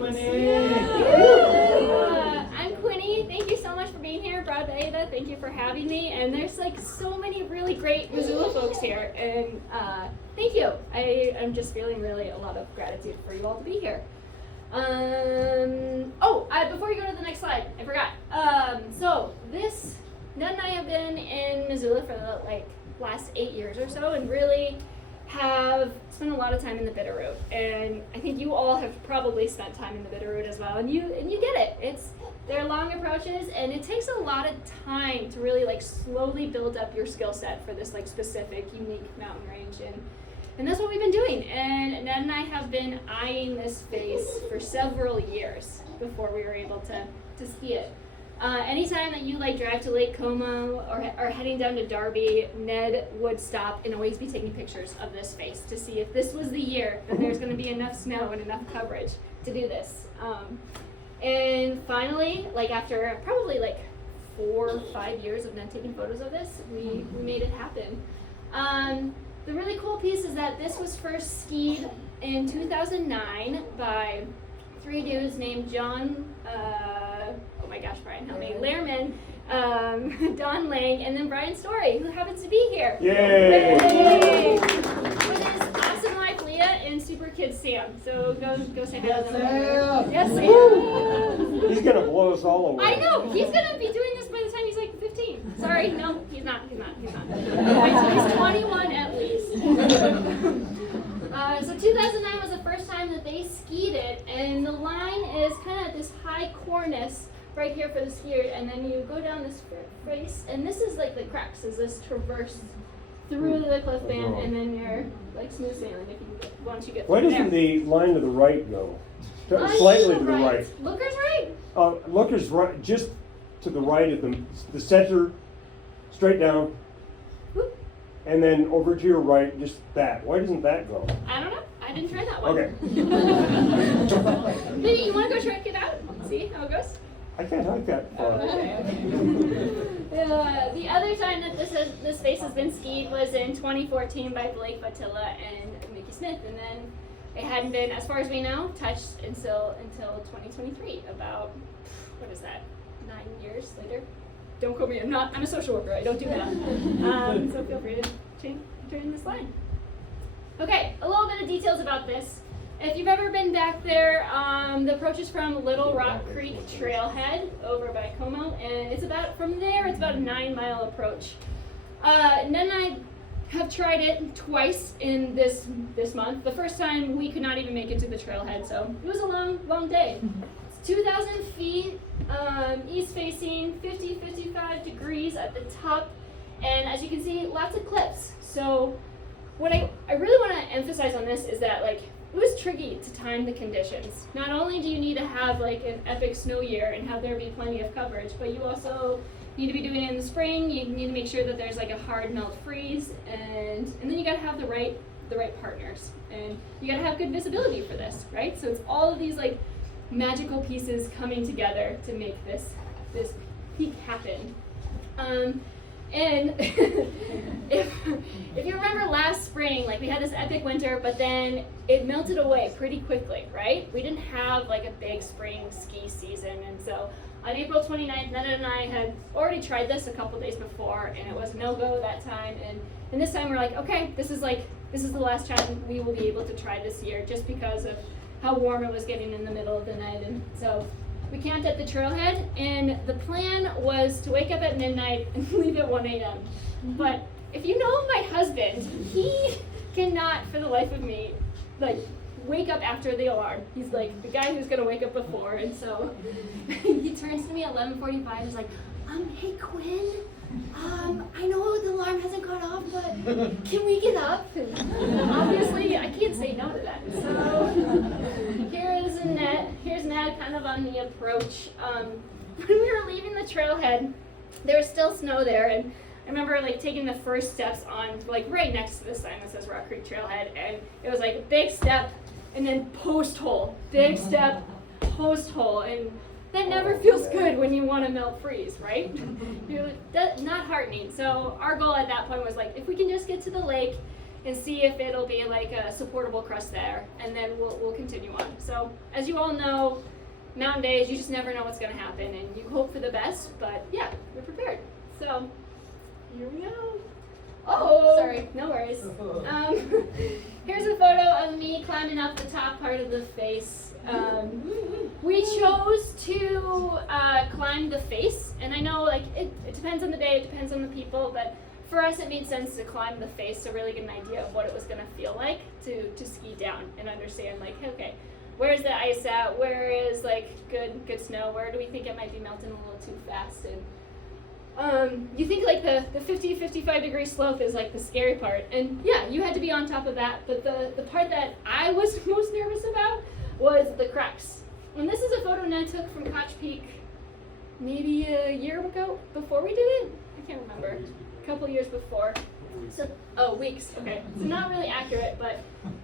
I'm Quinny. Thank you so much for being here. Brad Ada, thank you for having me. And there's like so many really great Missoula folks here. And thank you. I'm just feeling really a lot of gratitude for you all to be here. Before you go to the next slide, I forgot. Ned and I have been in Missoula for the last 8 years or so, and really have spent a lot of time in the Bitterroot. And I think you all have probably spent time in the Bitterroot as well, and you get it. They're long approaches, and it takes a lot of time to really slowly build up your skill set for this specific, unique mountain range. And that's what we've been doing. And Ned and I have been eyeing this face for several years before we were able to ski it. Anytime that you drive to Lake Como or heading down to Darby, Ned would stop and always be taking pictures of this face to see if this was the year that there's going to be enough snow and enough coverage to do this. And finally, after probably 4 or 5 years of Ned taking photos of this, we made it happen. The really cool piece is that this was first skied in 2009 by 3 dudes named John, Brian, help me, Lehrman, Don Lang, and then Brian Story, who happens to be here. Yay! With his awesome wife Leah and super kid Sam. So go say hi to them. Yes, Sam. He's gonna blow us all away. I know, he's gonna be doing this by the time he's 15. Sorry, no, he's not. He's 21 at least. So 2009 was the first time that they skied it, and the line is kind of at this high cornice right here for the skier, and then you go down this face, and this is the crux, is this traverse through the cliff band, and then you're smooth sailing once you get through. Why doesn't the line to the right go? Slightly to the right. Looker's right? Looker's right, just to the right of the center, straight down, Whoop. and then over to your right, just that. Why doesn't that go? I don't know. I didn't try that one. Okay. Maybe you want to go check it out? See how it goes? I can't hike that far. Okay. The other time that this face has been skied was in 2014 by Blake Fatilla and Mickey Smith, and then it hadn't been, as far as we know, touched until 2023. About 9 years later. Don't quote me. I'm a social worker. I don't do that. So feel free to turn the slide. Okay, a little bit of details about this. If you've ever been back there, the approach is from Little Rock Creek Trailhead over by Como, and it's about a 9-mile approach. Ned and I have tried it twice in this month. The first time we could not even make it to the trailhead, so it was a long day. It's 2,000 feet, east facing, 55 degrees at the top, and as you can see, lots of cliffs. So what I really want to emphasize on this is that it was tricky to time the conditions. Not only do you need to have an epic snow year and have there be plenty of coverage, but you also need to be doing it in the spring. You need to make sure that there's a hard melt freeze, and then you got to have the right partners, and you got to have good visibility for this, right? So it's all of these magical pieces coming together to make this peak happen. And if you remember last spring, we had this epic winter, but then it melted away pretty quickly, right? We didn't have a big spring ski season, and so on April 29th, Ned and I had already tried this a couple days before, and it was no-go that time, and this time we're okay, this is the last time we will be able to try this year, just because of how warm it was getting in the middle of the night. And so we camped at the trailhead, and the plan was to wake up at midnight and leave at 1 a.m. But if you know my husband, he cannot, for the life of me, wake up after the alarm. He's the guy who's gonna wake up before, and so he turns to me at 11:45 and is hey Quinn, I know the alarm hasn't gone off, but can we get up? And obviously, I can't say no to that. So here's Ned kind of on the approach. When we were leaving the trailhead, there was still snow there, and I remember taking the first steps on right next to the sign that says Rock Creek Trailhead, and it was a big step and then post hole, big step, post hole, and that never feels good when you want to melt freeze, right? Not heartening. So our goal at that point was if we can just get to the lake and see if it'll be like a supportable crust there, and then we'll continue on. So as you all know, mountain days, you just never know what's going to happen, and you hope for the best, but yeah, we're prepared. So here we go. Oh, sorry, no worries. Here's a photo of me climbing up the top part of the face. We chose to climb the face, and I know like it depends on the day, it depends on the people, but for us it made sense to climb the face to really get an idea of what it was going to feel like to ski down and understand like, okay, where's the ice at, where is like good snow, where do we think it might be melting a little too fast, and you think like the 50-55 degree slope is like the scary part, and yeah, you had to be on top of that, but the part that I was most nervous about was the cracks. And this is a photo Ned took from Koch Peak maybe a year ago, before we did it? I can't remember. A couple years before. So, weeks, okay. So not really accurate, but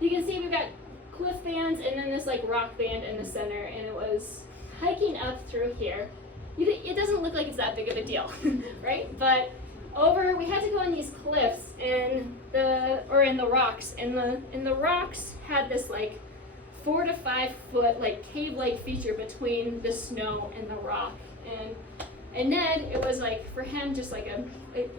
you can see we've got cliff bands and then this like rock band in the center, and it was hiking up through here. It doesn't look like it's that big of a deal, right? But we had to go on these cliffs in the rocks, and the rocks had this like 4 to 5 foot like cave-like feature between the snow and the rock, and Ned, it was like for him just like a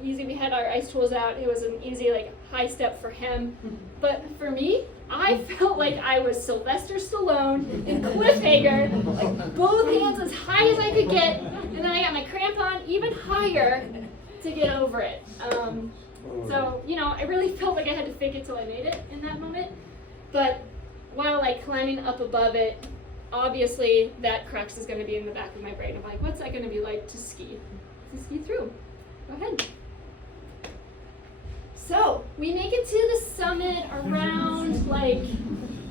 easy. We had our ice tools out. It was an easy like high step for him, but for me, I felt like I was Sylvester Stallone in Cliffhanger, like both hands as high as I could get, and then I got my crampon even higher to get over it. So, you know, I really felt like I had to fake it till I made it in that moment. But while like climbing up above it, obviously that crux is going to be in the back of my brain. I'm like, what's that going to be like to ski through? Go ahead. So we make it to the summit around like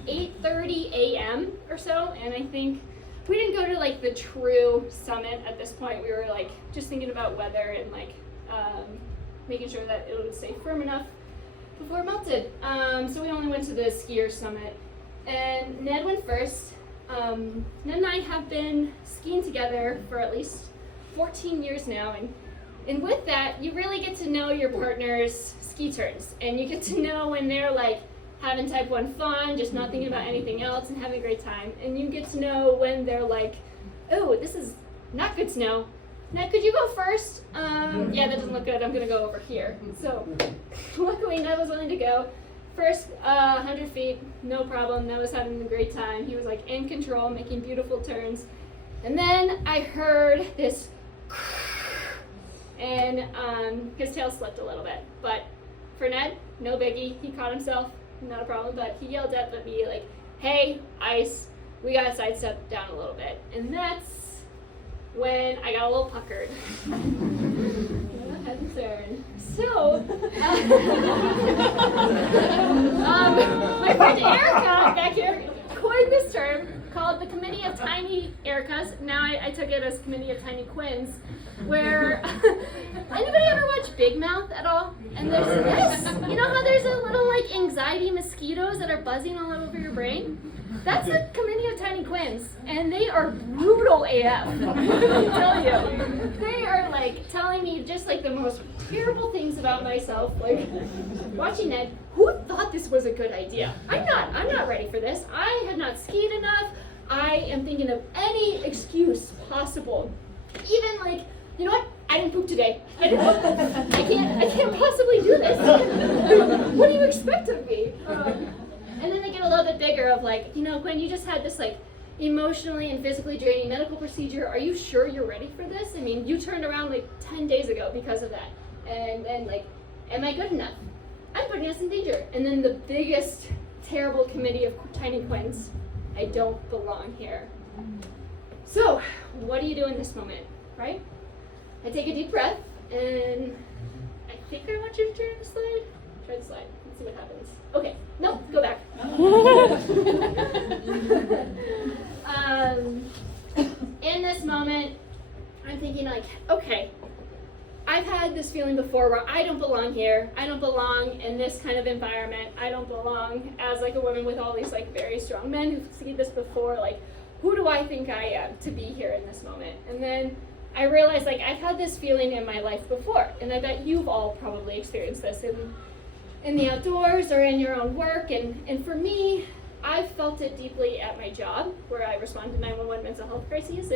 8:30 a.m. or so, and I think we didn't go to like the true summit at this point. We were like just thinking about weather and like making sure that it would stay firm enough before it melted. So we only went to the skier summit, and Ned went first. Ned and I have been skiing together for at least 14 years now, and with that, you really get to know your partner's ski turns, and you get to know when they're like having type 1 fun, just not thinking about anything else and having a great time, and you get to know when they're like, oh, this is not good snow. Ned, could you go first? Yeah, that doesn't look good. I'm gonna go over here. So luckily Ned was willing to go. First 100 feet, no problem. Ned was having a great time. He was like in control, making beautiful turns. And then I heard this, and his tail slipped a little bit. But for Ned, no biggie. He caught himself, not a problem. But he yelled at me like, hey, ice, we gotta sidestep down a little bit. And that's when I got a little puckered. Head and turn. So, my friend Erica back here coined this term called the Committee of Tiny Ericas. Now I took it as Committee of Tiny Quinns, where anybody ever watch Big Mouth at all? And there's this, you know how there's a little like anxiety mosquitoes that are buzzing all over your brain? That's a Committee of Tiny Quinns, and they are brutal AF. Let me tell you, they are like telling me just like the most terrible things about myself. Like watching Ned, who thought this was a good idea? I'm not ready for this. I have not skied enough. I am thinking of any excuse possible. Even like, you know what? I didn't poop today. I can't possibly do this. What do you expect of me? And then they get a little bit bigger of like, you know, Quinn, you just had this like emotionally and physically draining medical procedure. Are you sure you're ready for this? I mean, you turned around like 10 days ago because of that. And then like, am I good enough? I'm putting us in danger. And then the biggest terrible committee of Tiny Quinns, I don't belong here. So, what do you do in this moment, right? I take a deep breath, and I think I want you to turn the slide. Try the slide. Let's see what happens. Okay, no, go back. In this moment, I'm thinking like, okay, I've had this feeling before where I don't belong here. I don't belong in this kind of environment. I don't belong as like a woman with all these like very strong men who've seen this before. Like, who do I think I am to be here in this moment? And then I realized like I've had this feeling in my life before, and I bet you've all probably experienced this. And in the outdoors or in your own work. And for me, I've felt it deeply at my job, where I respond to 911 mental health crises.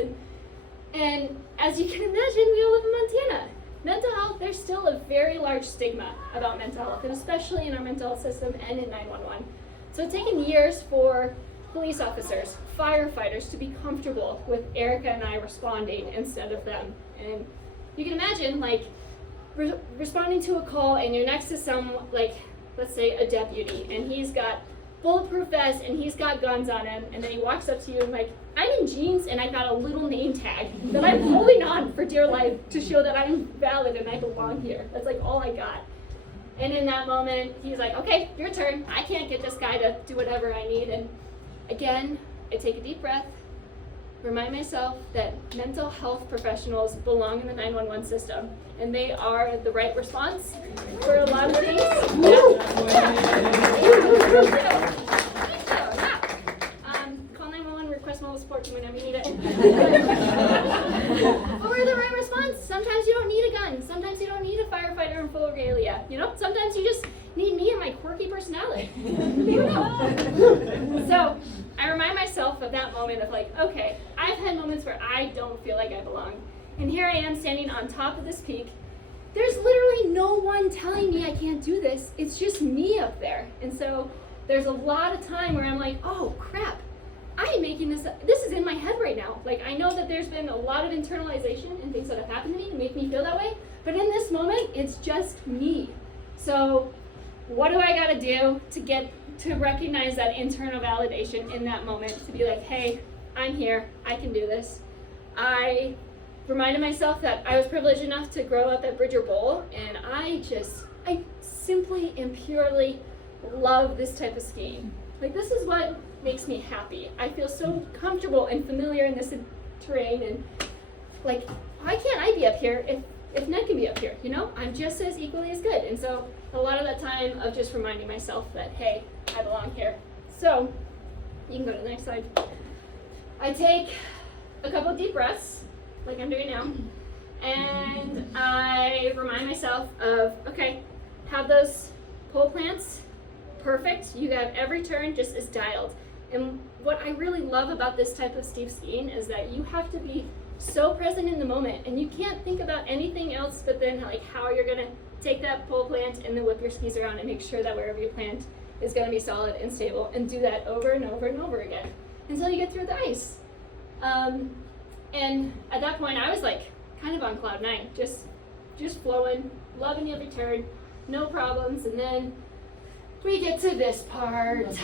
And as you can imagine, we all live in Montana. Mental health, there's still a very large stigma about mental health, and especially in our mental health system and in 911. So it's taken years for police officers, firefighters to be comfortable with Erica and I responding instead of them. And you can imagine, like, responding to a call and you're next to someone, like, let's say a deputy, and he's got bulletproof vest and he's got guns on him, and then he walks up to you and like, I'm in jeans and I've got a little name tag that I'm holding on for dear life to show that I'm valid and I belong here. That's like all I got. And in that moment, he's like, okay, your turn. I can't get this guy to do whatever I need. And again, I take a deep breath, remind myself that mental health professionals belong in the 911 system, and they are the right response for a lot of things. Call 911, request mobile support whenever you need it. But we're the right response. Sometimes you don't need a gun. Sometimes you don't need a firefighter in full regalia. You know, sometimes you just need me and my quirky personality. You know. So I remind myself of that moment of like, okay, I've had moments where I don't feel like I belong. And here I am standing on top of this peak. There's literally no one telling me I can't do this. It's just me up there. And so there's a lot of time where I'm like, oh crap, I am making this up. This is in my head right now. Like, I know that there's been a lot of internalization and things that have happened to me to make me feel that way. But in this moment, it's just me. So what do I gotta do to recognize that internal validation in that moment, to be like, hey, I'm here, I can do this. I reminded myself that I was privileged enough to grow up at Bridger Bowl, and I simply and purely love this type of skiing. Like, this is what makes me happy. I feel so comfortable and familiar in this terrain, and like, why can't I be up here if Ned can be up here, you know? I'm just as equally as good. And so a lot of that time of just reminding myself that, hey, I belong here. So you can go to the next slide. I take a couple of deep breaths, like I'm doing now, and I remind myself of, okay, have those pole plants perfect. You have every turn just as dialed. And what I really love about this type of steep skiing is that you have to be so present in the moment, and you can't think about anything else but then like how you're gonna take that pole plant and then whip your skis around and make sure that wherever you plant is gonna be solid and stable, and do that over and over and over again until you get through the ice. And at that point I was like kind of on cloud 9, just flowing, loving every turn, no problems. And then we get to this part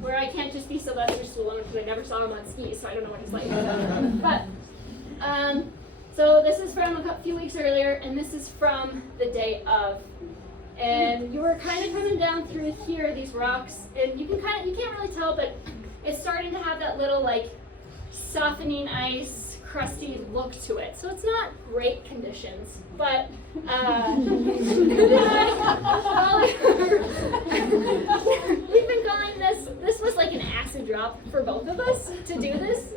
where I can't just be Sylvester Stallone because I never saw him on skis, so I don't know what he's like. But so this is from a few weeks earlier, and this is from the day of. And you were kind of coming down through here, these rocks, and you can't really tell, but it's starting to have that little like softening ice, crusty look to it. So it's not great conditions, but we've been calling this was like an acid drop for both of us to do this.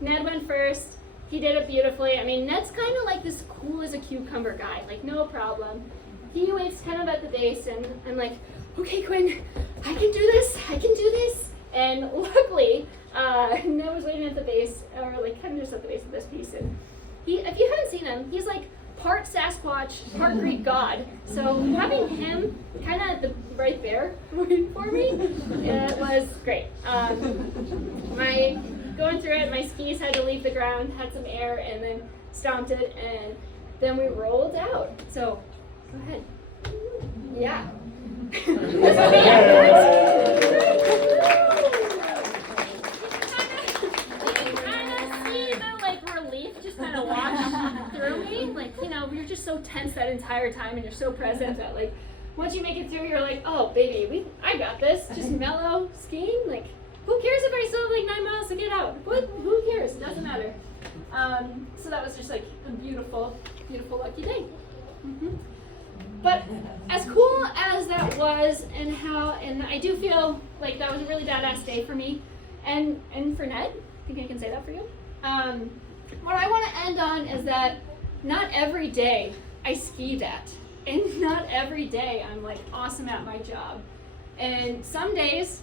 Ned went first. He did it beautifully. I mean, Ned's kind of like this cool as a cucumber guy, like no problem. He waits kind of at the base, and I'm like, okay, Quinn, I can do this. And luckily, Ned was waiting at the base, or like kind of just at the base of this piece. And if you haven't seen him, he's like part Sasquatch, part Greek god. So having him kind of right there waiting for me, was great. Going through it, my skis had to leave the ground, had some air, and then stomped it, and then we rolled out. So, go ahead. Yeah. This will be You can kind of see the like relief just kind of wash through me. Like, you know, you're just so tense that entire time, and you're so present that like, once you make it through, you're like, oh baby, I got this. Just mellow skiing, like. Who cares if I still have like 9 miles to get out? Who cares? It doesn't matter. So that was just like a beautiful, beautiful lucky day. But as cool as that was, and I do feel like that was a really badass day for me, and for Ned, I think I can say that for you. What I want to end on is that not every day I ski that. and not every day I'm like awesome at my job. And some days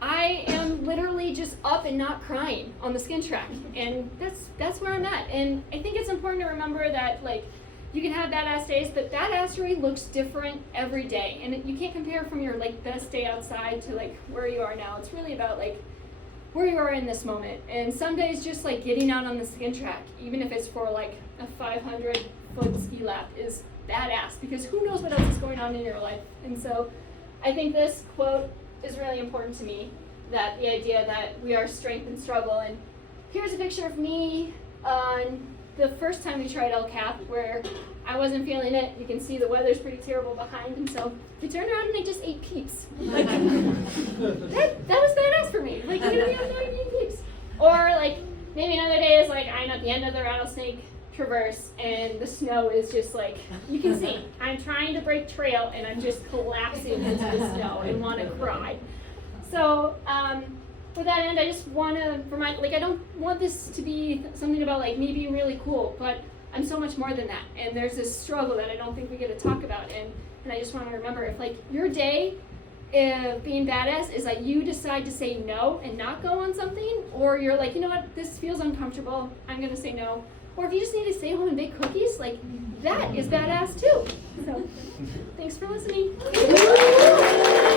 I am literally just up and not crying on the skin track, and that's where I'm at. And I think it's important to remember that like you can have badass days, but badassery looks different every day, and you can't compare from your like best day outside to like where you are now. It's really about like where you are in this moment. And some days just like getting out on the skin track, even if it's for like a 500-foot ski lap, is badass, because who knows what else is going on in your life. And so I think this quote is really important to me, that the idea that we are strength and struggle. And here's a picture of me on the first time we tried El Cap, where I wasn't feeling it. You can see the weather's pretty terrible behind, and so we turned around and I just ate Peeps. Like, that was badass for me. Like, you know, I'm eating Peeps. Or like maybe another day is like I'm at the end of the Rattlesnake Traverse, and the snow is just like, you can see I'm trying to break trail and I'm just collapsing into the snow and want to cry. So with that end, I just want to remind, like, I don't want this to be something about like me being really cool, but I'm so much more than that. And there's this struggle that I don't think we get to talk about. And I just want to remember, if like your day being badass is like you decide to say no and not go on something, or you're like, you know what, this feels uncomfortable, I'm going to say no. Or if you just need to stay home and bake cookies, like that is badass too. So thanks for listening.